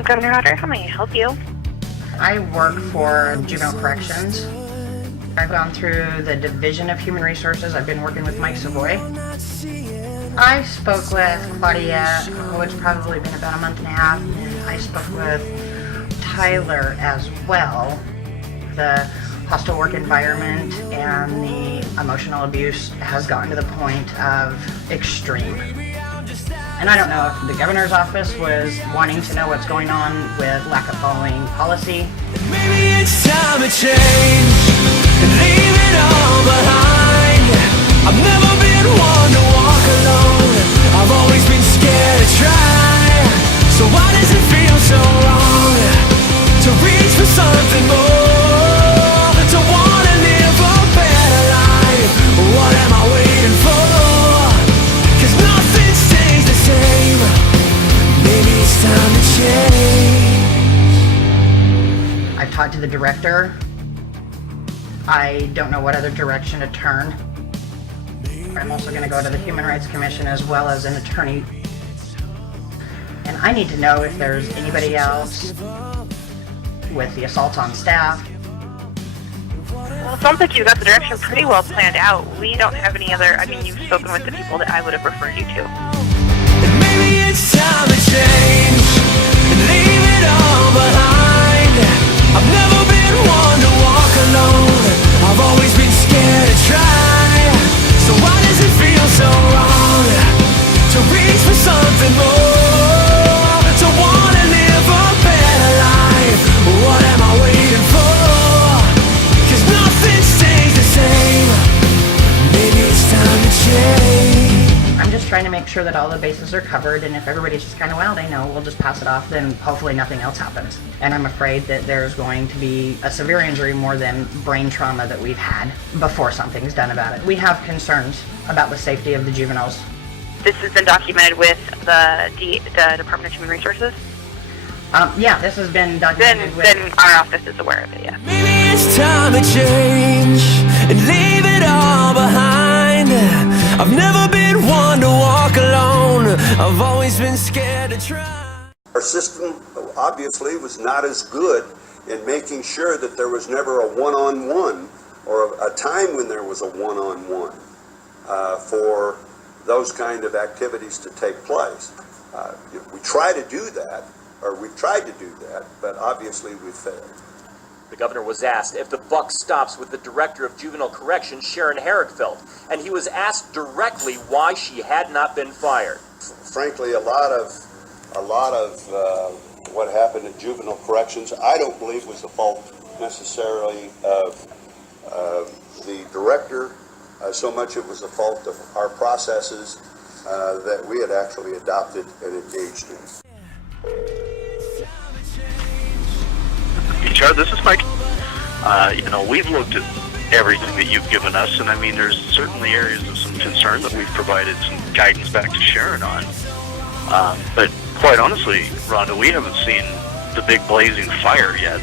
of Governor Otter. How may I help you? I work for Juvenile Corrections. I've gone through the Division of Human Resources. I've been working with Mike Savoy. I spoke with Claudia, it's probably been about a month and a half, and I spoke with Tyler as well. The hostile work environment and the emotional abuse has gotten to the point of extreme. And I don't know if the governor's office was wanting to know what's going on with lack of following policy. Maybe it's time to change and leave it all behind. I've never been one to walk alone. I've always been scared to try. So why does it feel so wrong to reach for something more? To wanna live a better life. What am I waiting for? 'Cause nothing stays the same. Maybe it's time to change. I've talked to the director. I don't know what other direction to turn. I'm also going to go to the Human Rights Commission as well as an attorney. And I need to know if there's anybody else with the assaults on staff. Well, it sounds like you've got the direction pretty well planned out. We don't have any other, you've spoken with the people that I would have referred you to. And maybe it's time to change and leave it all behind. I've never been one to walk alone. I've always been scared to try. So why does it feel so wrong to reach for something more? To wanna live a better life. What am I waiting for? 'Cause nothing stays the same. Maybe it's time to change. I'm just trying to make sure that all the bases are covered, and if everybody's just kind of, well, they know, we'll just pass it off, then hopefully nothing else happens. And I'm afraid that there's going to be a severe injury more than brain trauma that we've had before something's done about it. We have concerns about the safety of the juveniles. This has been documented with the Department of Human Resources? Yeah, this has been documented with... Then our office is aware of it, yeah. Maybe it's time to change and leave it all behind. I've never been one to walk alone. I've always been scared to try. Our system obviously was not as good in making sure that there was never a one-on-one or a time when there was a one-on-one for those kind of activities to take place. We try to do that, or we've tried to do that, but obviously we failed. The governor was asked if the buck stops with the director of juvenile corrections, Sharon Herrickfeld, and he was asked directly why she had not been fired. Frankly, a lot of what happened at juvenile corrections, I don't believe was the fault necessarily of the director, so much it was the fault of our processes that we had actually adopted and engaged in. HR, this is Mike. We've looked at everything that you've given us, and there's certainly areas of some concern that we've provided some guidance back to Sharon on. But quite honestly, Rhonda, we haven't seen the big blazing fire yet.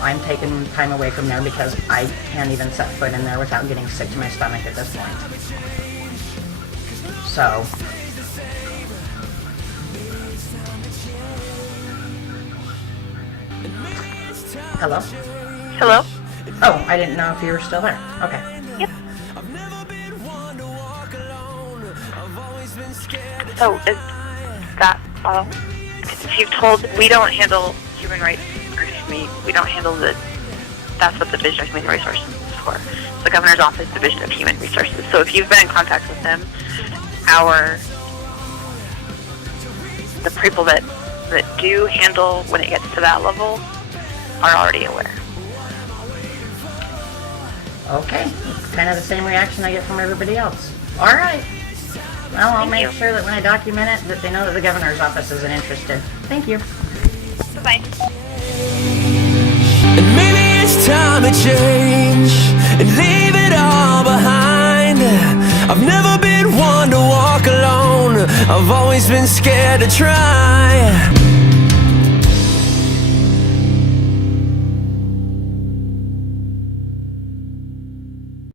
I'm taking time away from there because I can't even set foot in there without getting sick to my stomach at this point. So... Hello? Hello? Oh, I didn't know if you were still there. Okay. Yep. So, is that all? If you've told, we don't handle human rights, we don't handle that's what the Division of Human Resources is for. The Governor's Office, Division of Human Resources. So if you've been in contact with them, the people that do handle when it gets to that level are already aware. Okay. It's kind of the same reaction I get from everybody else. All right. Well, I'll make sure that when I document it, that they know that the governor's office isn't interested. Thank you. Bye-bye. And maybe it's time to change and leave it all behind. I've never been one to walk alone. I've always been scared to try.